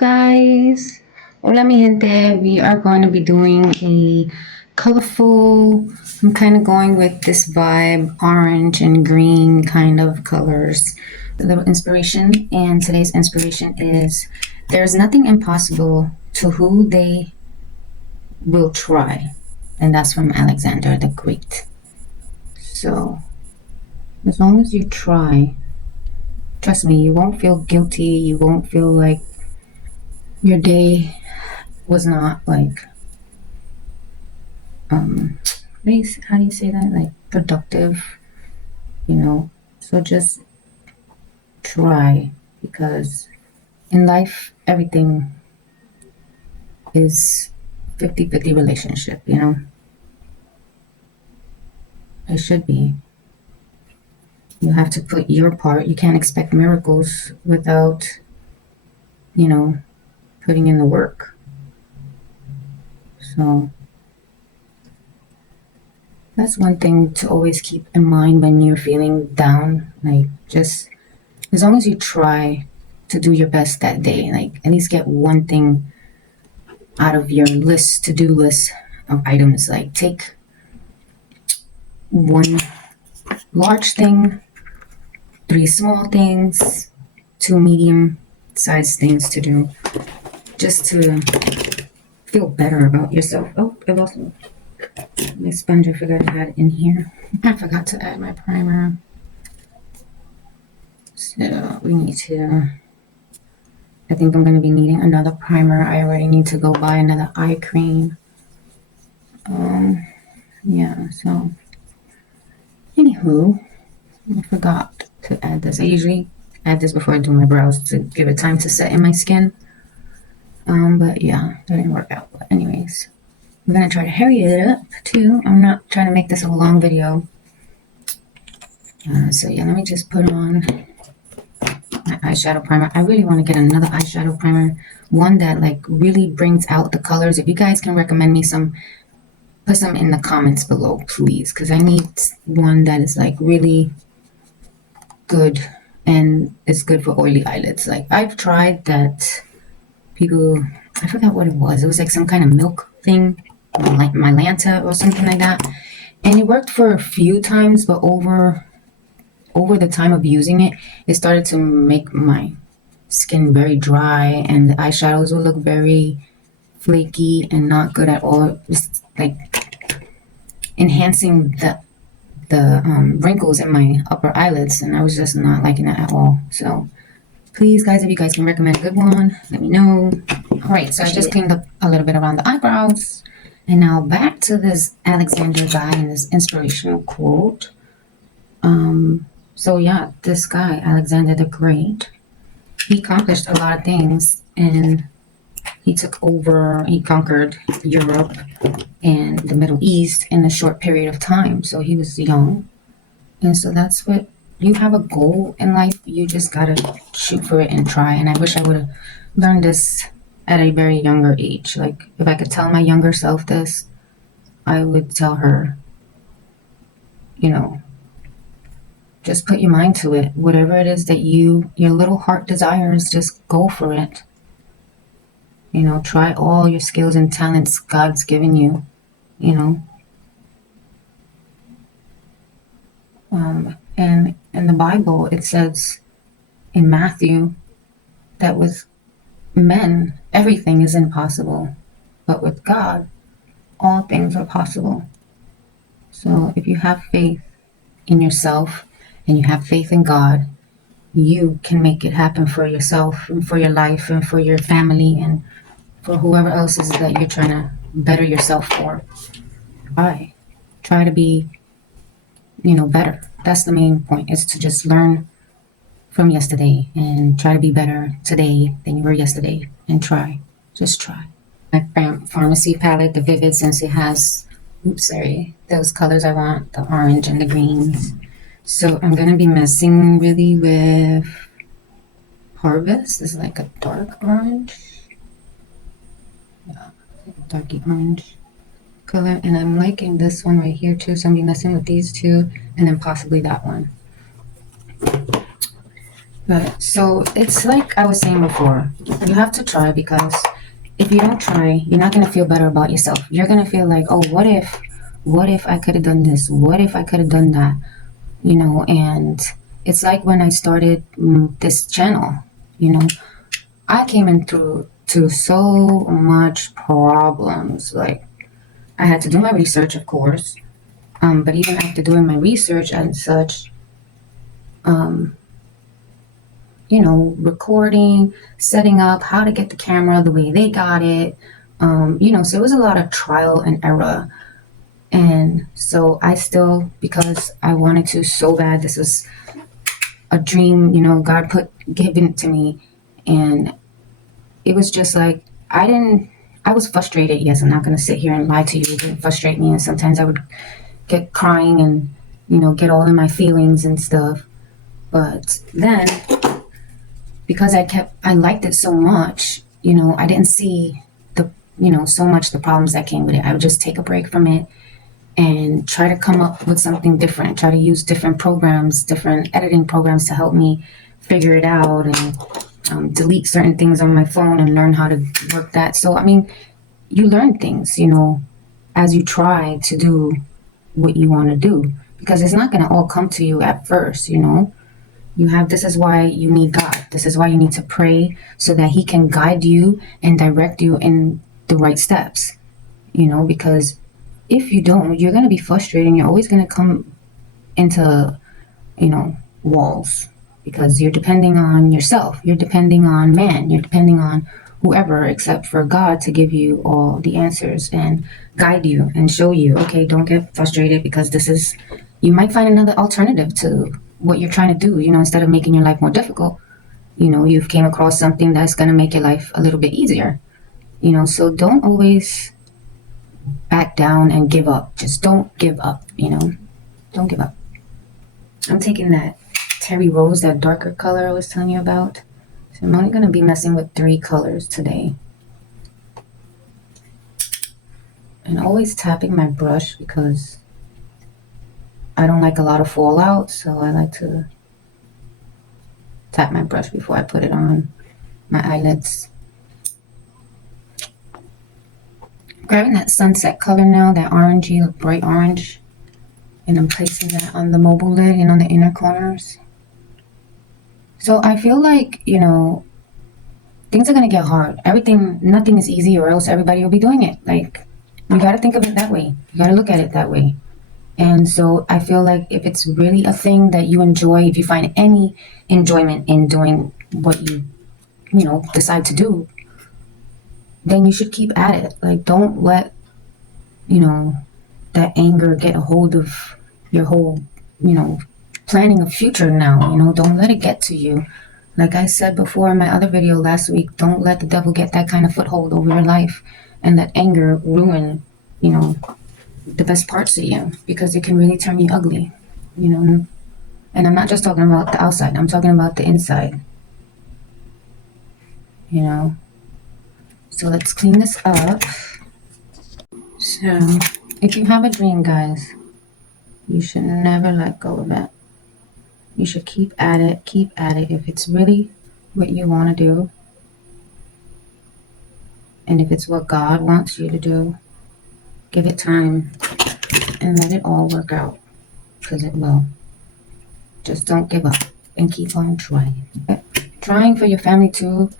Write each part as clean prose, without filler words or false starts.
guys? Hola mi gente. We are going to be doing a colorful, I'm kind of going with this vibe, orange and green kind of colors. A little inspiration, and today's inspiration is there's nothing impossible to who they will try. And that's from Alexander the Great. So, as long as you try, trust me, you won't feel guilty, you won't feel like your day was not like how do you say that, like productive, so just try, because in life everything is 50-50 relationship. It should be. You have to put your part. You can't expect miracles without putting in the work. So that's one thing to always keep in mind when you're feeling down. Like, just as long as you try to do your best that day, like at least get one thing out of your to-do list of items. Like, take one large thing, 3 small things, 2 medium-sized things to do, just to feel better about yourself. Oh, I've also my sponge, I forgot I had it in here. I forgot to add my primer. So we need to, I think I'm going to be needing another primer. I already need to go buy another eye cream. Yeah, so anywho, I forgot to add this. I usually add this before I do my brows to give it time to set in my skin. But yeah, that didn't work out. But anyways, I'm going to try to hurry it up too. I'm not trying to make this a long video. So yeah, let me just put on my eyeshadow primer. I really want to get another eyeshadow primer, one that like really brings out the colors. If you guys can recommend me some, put some in the comments below, please, because I need one that is like really good and it's good for oily eyelids. Like, I've tried that people, I forgot what it was. It was like some kind of milk thing, like Mylanta or something like that, and it worked for a few times, but over the time of using it, it started to make my skin very dry, and the eyeshadows would look very flaky and not good at all. Just like enhancing the wrinkles in my upper eyelids, and I was just not liking that at all. So please, guys, if you guys can recommend a good one, let me know. All right, so I just cleaned up a little bit around the eyebrows, and now back to this Alexander guy and this inspirational quote. So yeah, this guy, Alexander the Great, he accomplished a lot of things, and he conquered Europe and the Middle East in a short period of time. So he was young. And so that's what, you have a goal in life, you just gotta shoot for it and try. And I wish I would have learned this at a very younger age. Like, if I could tell my younger self this, I would tell her, just put your mind to it. Whatever it is that your little heart desires, just go for it. Try all your skills and talents God's given you, And in the Bible, it says in Matthew that with men, everything is impossible, but with God, all things are possible. So if you have faith in yourself and you have faith in God, you can make it happen for yourself and for your life and for your family and for whoever else is that you're trying to better yourself for. Try to be, better. That's the main point, is to just learn from yesterday and try to be better today than you were yesterday, and just try. My pharmacy palette, the Vivid, since it has, those colors I want, the orange and the greens. So I'm going to be messing really with Harvest. This is like a dark orange. Yeah, like a darky orange color. And I'm liking this one right here too. So I'm going to be messing with these two, and then possibly that one. But so it's like I was saying before, you have to try, because if you don't try, you're not going to feel better about yourself. You're going to feel like, oh, what if I could have done this? What if I could have done that? And it's like when I started this channel, you know, I came in through to so much problems. Like, I had to do my research, of course. But even after doing my research and such, um, recording, setting up how to get the camera the way they got it. So it was a lot of trial and error. And so I still, because I wanted to so bad, this was a dream, God given it to me. And it was just like, I was frustrated. Yes, I'm not going to sit here and lie to you. It didn't frustrate me. And sometimes I would get crying and, get all in my feelings and stuff. But then, because I liked it so much, I didn't see so much the problems that came with it. I would just take a break from it and try to come up with something different, try to use different programs, different editing programs to help me figure it out, and delete certain things on my phone and learn how to work that. So, I mean, you learn things, as you try to do what you want to do, because it's not going to all come to you at first. This is why you need God. This is why you need to pray, so that He can guide you and direct you in the right steps, because if you don't, you're going to be frustrated. You're always going to come into, walls, because you're depending on yourself. You're depending on man. You're depending on whoever, except for God, to give you all the answers and guide you and show you, okay, don't get frustrated, because you might find another alternative to what you're trying to do, instead of making your life more difficult. You've came across something that's going to make your life a little bit easier, so don't always back down and give up. Just don't give up, don't give up. I'm taking that Terry Rose, that darker color I was telling you about. So I'm only going to be messing with 3 colors today. And always tapping my brush, because I don't like a lot of fallout, so I like to tap my brush before I put it on my eyelids. Grabbing that sunset color now, that orangey, bright orange, and I'm placing that on the mobile lid and on the inner corners. So I feel like, things are going to get hard. Nothing is easy, or else everybody will be doing it. Like, you got to think of it that way. You got to look at it that way. And so I feel like if it's really a thing that you enjoy, if you find any enjoyment in doing what you decide to do, then you should keep at it. Like, don't let, that anger get a hold of your whole, planning a future now. Don't let it get to you. Like I said before in my other video last week, don't let the devil get that kind of foothold over your life and let anger ruin, the best parts of you, because it can really turn you ugly, And I'm not just talking about the outside, I'm talking about the inside, So let's clean this up. So if you have a dream, guys, you should never let go of it. You should keep at it, If it's really what you want to do, and if it's what God wants you to do, give it time and let it all work out, because it will. Just don't give up and keep on trying. Trying for your family too,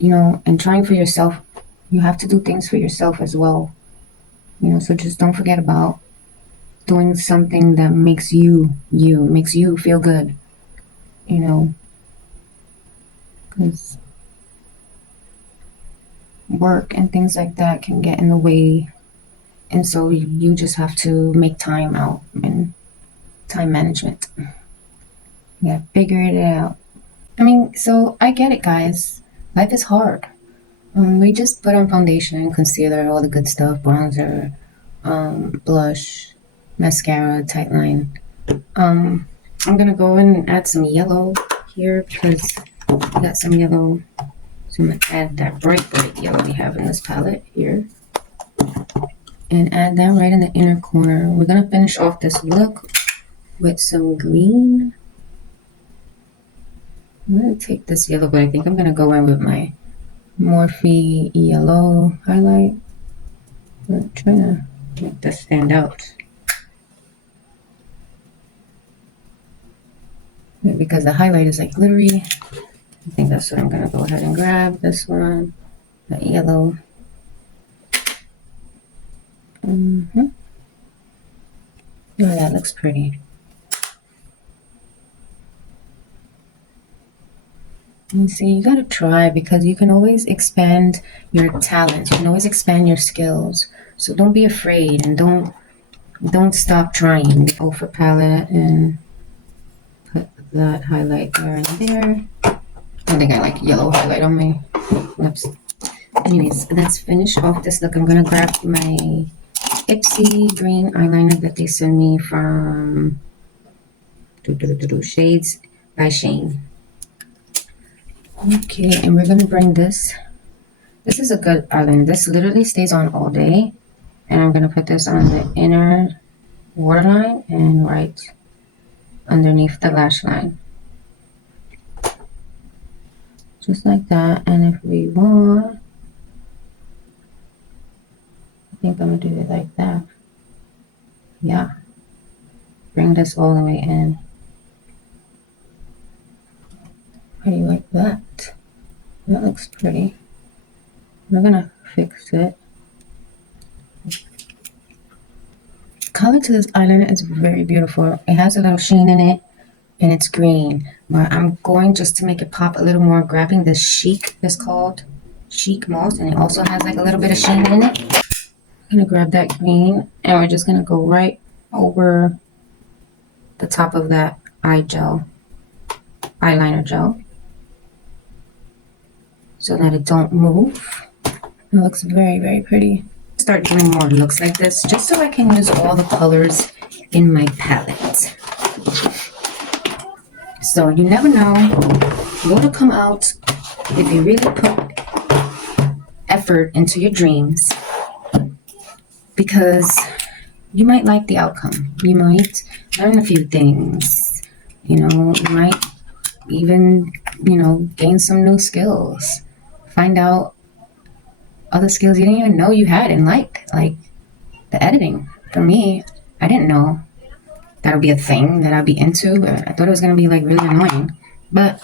and trying for yourself. You have to do things for yourself as well, so just don't forget about doing something that makes you feel good, because work and things like that can get in the way. And so you just have to make time out, and time management. Yeah, figure it out. I mean, so I get it, guys. Life is hard. We just put on foundation, concealer, all the good stuff, bronzer, blush, mascara, tight line. I'm gonna go and add some yellow here, because we got some yellow. So I'm gonna add that bright yellow we have in this palette here, and add that right in the inner corner. We're gonna finish off this look with some green. I'm gonna take this yellow, but I think I'm gonna go in with my Morphe yellow highlight. I'm trying to make this stand out. Because the highlight is like glittery. I think that's what I'm gonna go ahead and grab. This one, the yellow. Oh, that looks pretty. You see, you gotta try because you can always expand your talents. You can always expand your skills. So don't be afraid and don't stop trying. Go for palette and put that highlight there and there. I think I like yellow highlight on my lips. Anyways, let's finish off this look. I'm gonna grab my Ipsy green eyeliner that they sent me from Shades by Shane. Okay, and we're gonna bring this. This is a good eyeliner. This literally stays on all day. And I'm gonna put this on the inner waterline and right underneath the lash line. Just like that. And if we want, I think I'm gonna do it like that. Yeah. Bring this all the way in. How do you like that? That looks pretty. We're gonna fix it. Color to this eyeliner is very beautiful. It has a little sheen in it and it's green. But I'm going just to make it pop a little more, grabbing this Chic, it's called Chic Moss, and it also has like a little bit of sheen in it. I'm gonna grab that green and we're just gonna go right over the top of that eyeliner gel, so that it don't move. It looks very, very pretty. Start doing more looks like this just so I can use all the colors in my palette. So you never know what'll come out if you really put effort into your dreams, because you might like the outcome. You might learn a few things. You know, you might even, gain some new skills. Find out other skills you didn't even know you had and like the editing. For me, I didn't know that would be a thing that I'd be into. I thought it was going to be like really annoying. But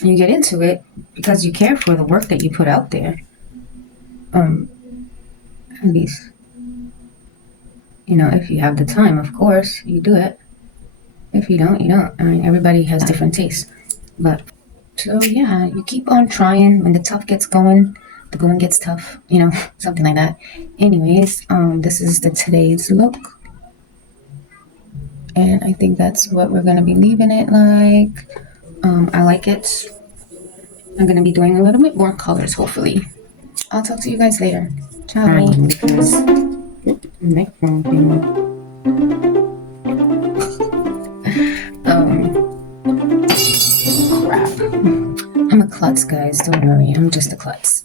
you get into it because you care for the work that you put out there. At least, if you have the time, of course, you do it. If you don't, you don't. I mean, everybody has different tastes. But, so yeah, you keep on trying. When the tough gets going, the going gets tough, something like that. Anyways, this is today's look. And I think that's what we're going to be leaving it like. I like it. I'm going to be doing a little bit more colors, hopefully. I'll talk to you guys later. Ciao. Because microphone thing. Crap. I'm a klutz, guys. Don't worry. I'm just a klutz.